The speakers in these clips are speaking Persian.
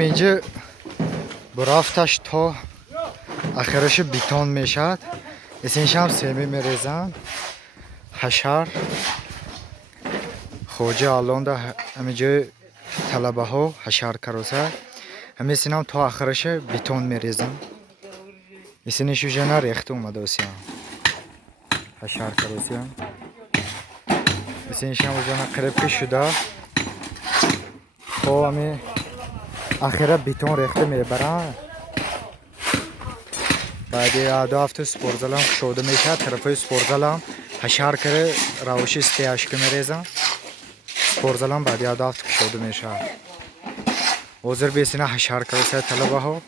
اینجا برافتش تا آخرش بیتون میشد. اسمش هم سمی میریزن حشر خوجه الان ده همینجا طلبه ها حشر کروسه همه سینم تا آخرش بیتون میریزن. اسمش جو جنا ریخت اومده وسیام حشر کروسی هم اسمش هم جنا قرب شده. خب همین آخره بیتون ریخته میبرن. بعد 2 هفته سپورزلم شوده میشه. طرفای سپورزلم حشر کرده روشی استیاش که میریزن. سپورزلم بعد 2 هفته شوده میشه. اوزر بیسینه حشر کرده سه طلبه ها.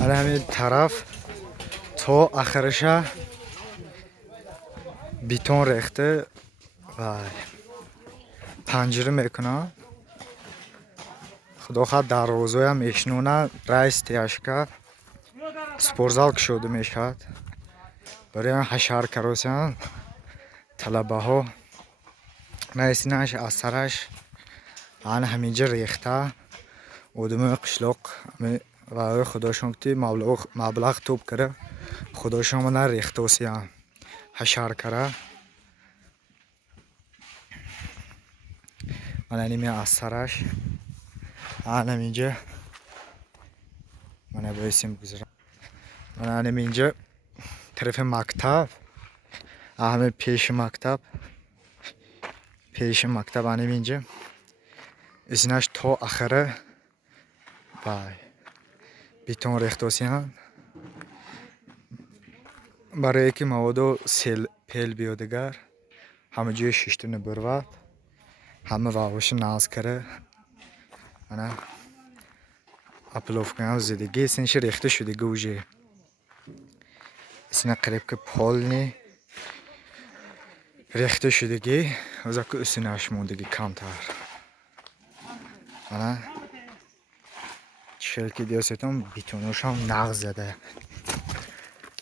الان همین طرف تا آخرش بیتون ریخته و پنجره میکنه. خدا خواهد در روزای هم میشنونه رئیس تیشکه سپورزال شده میشد. برای من حشر کروسیان طلبه ها نیستینش از سرش آن همینجا ریخته ادامه قشلاق و خداشون که مبلغ توب کرده خداشون من ریخته وسیان حشر کرده. من اینمی از سرش آن همینجا من بایستیم بگذارم. من اینجا طرف مکتب همه پیش مکتب پیش مکتب انیم اینجا ازنش تا آخره بای بیتون ریختوسیان برای که موادو سیل پیل بیادگر همه جای شیشتونه برود همه واقعش ناز کرده انا اپلوف کنم زدگی سنش ریخته شده گوجه اسنا قریب که پال نی ریخته شدگی از اکو اسناش موندگی کمتر انا شلکی دیاستون بیتونوش هم نغز زده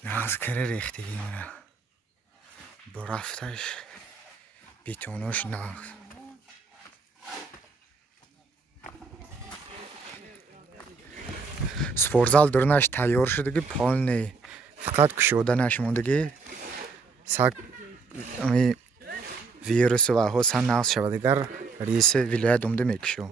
نغز کرده ریختگی منه برفتش بیتونوش نغز سپورزال درنش تیار شدگی پال نی فقط کشودنش موندگی ساک امی ویروس و ها سن نقص شود دیگر رئیس ولایت دومده میکشو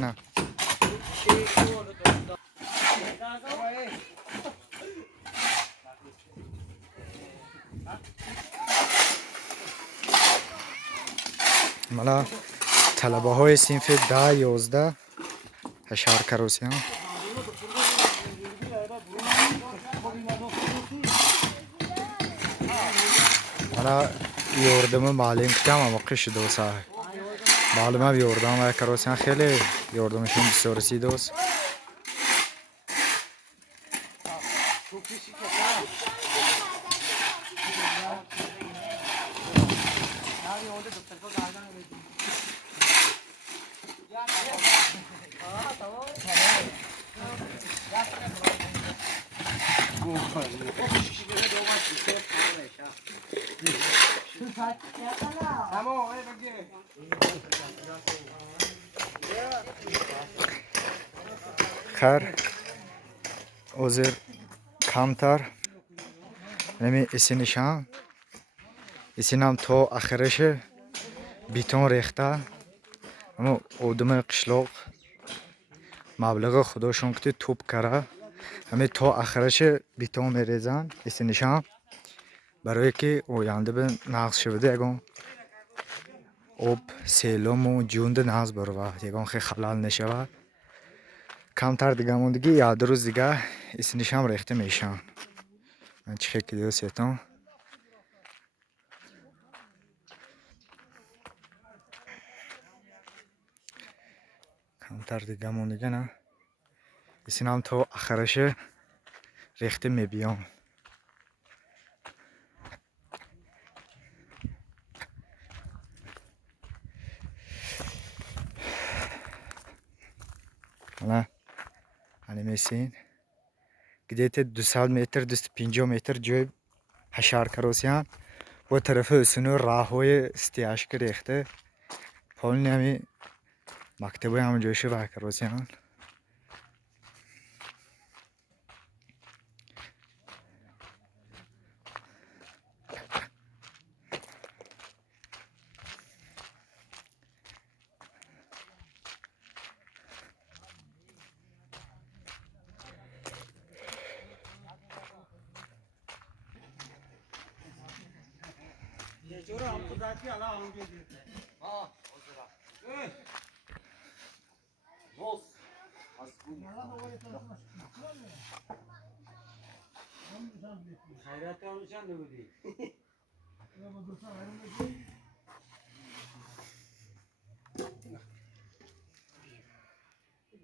نه مالا طلبه های صنف 10-11 حشار کروسیان مالا یوردم معلم کم اما قش دوست های معلومه بیوردم و کروسیان خیلی یوردمشون بسیار سی دوست خر اوزر کمتر نمی اسینشان اسینم تا آخرش بیتون ریخته اما اودم قشلاق مبلغ خداشون که توپ کرده همه تا آخرش بیتون میریزن اسینشان برای که اوینده به نقص شده اگه آب سیلم و جوند نقص برود اگه خیلی خلال نشود کمتر دیگه موندگی یا دو روز دیگه اسینشان ریخته میشن من چه خیلی دوستتون کمتر دیگه موندگی نه اسینم تا آخرش ریخته میبیام حالا انیمیسین گدیت 200 متر 250 متر جای حشار کروسیان و طرف اسنو راه های استیاش ریخته پول نمی مکتبه هم جایش و کروسیان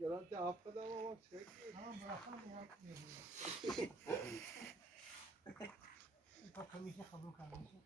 Garanti haftada ama bak şey. Tamam bırakalım ya. Bakalım iki kabul kardeşim.